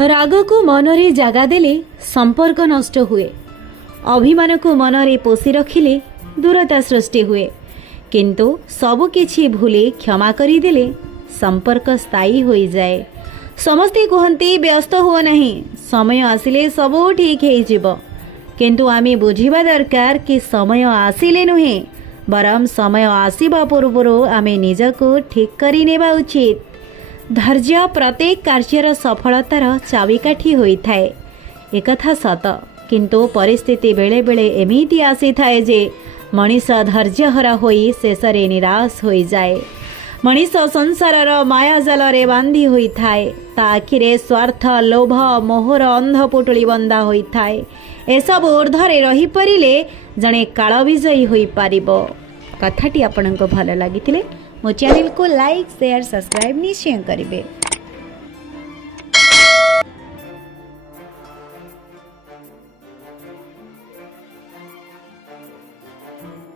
राग को मनरे जगह देले संपर्क नष्ट हुए। अभिमान को मनरे पोषि रखिले दूरता सृष्टि हुए। किंतु सबु किछि भूले क्षमा करिदेले संपर्क स्थायी हो जाए। समस्ते कहते व्यस्त हुआ नहीं, समय आसिले सबू ठीक हो जिवो। किंतु आमे बुझिबा दरकार कि समय आसिले नुहे, बरम समय आसिबा पूर्वरु आमे निजको ठीक करि नेबा उचित। धैर्य प्रत्येक कार्यर सफलतार चाबिकाठी होइथाए, एकथा सत। किंतु परिस्थिति बेले बेले एमिति आसी थाए जे मनीष धैर्यहरा होई शेषरे निराश होई जाए। मनीष संसारर मायाजाल रे बांधी होई थाए, ता आखिरे स्वार्थ लोभ मोहर अंध पुटुली बंधा होई थाए। एसब ऊर्ध्वरे रही परिले जणे काल विजयी होई पारिबो। कथाटी आपनको भल लागिथिले मो चैनल को लाइक शेयर सब्सक्राइब निश्चय करिवे।